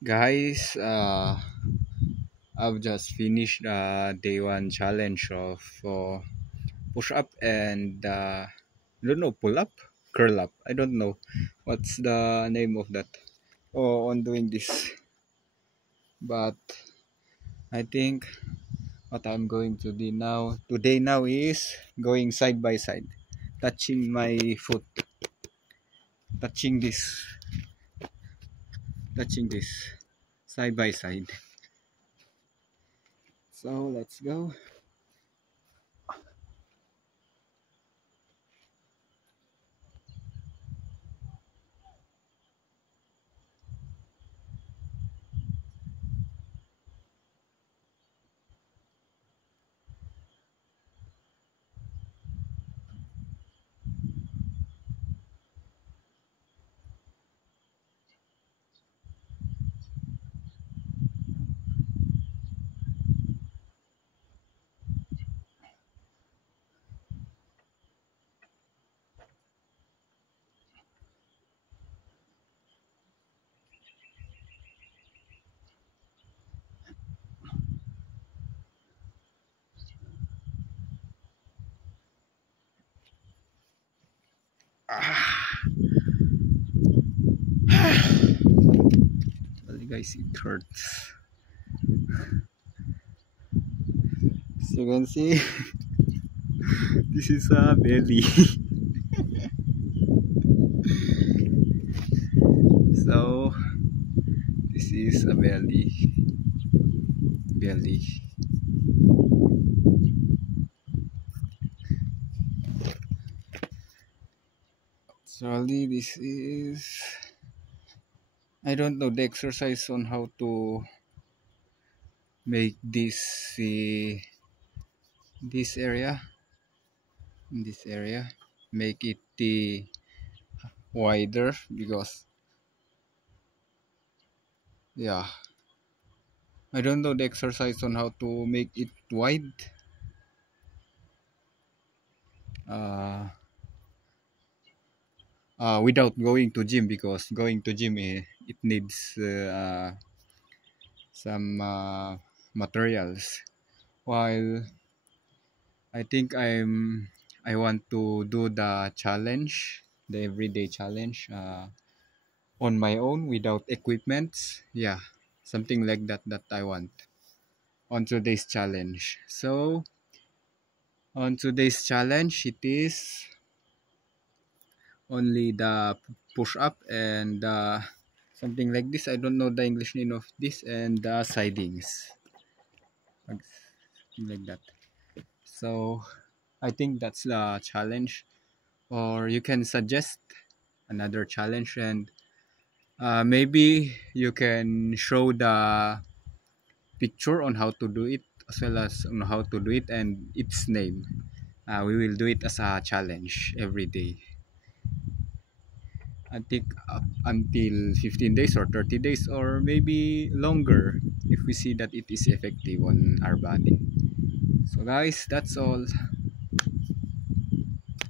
Guys, I've just finished day one challenge of push up and I don't know, pull up, curl up. I don't know what's the name of that. On doing this, but I think what I'm going to do now today now is going side by side, touching my foot, touching this, touching this, side by side. So let's go. Well, guys, it hurts. As you can see, this is a belly. So this is a belly. Actually, this is, I don't know the exercise on how to make this area, in this area, make it the wider because yeah, I don't know the exercise on how to make it wide. Uh, Without going to gym, because going to gym, it needs some materials. While I want to do the challenge, the everyday challenge, on my own without equipment. Yeah, something like that I want on today's challenge. So on today's challenge, it is only the push up and something like this. I don't know the English name of this, and the sidings, something like that. So I think that's the challenge. Or you can suggest another challenge, and maybe you can show the picture on how to do it, as well as on how to do it and its name. We will do it as a challenge every day. I think up until 15 days or 30 days or maybe longer, if we see that it is effective on our body. So guys, that's all.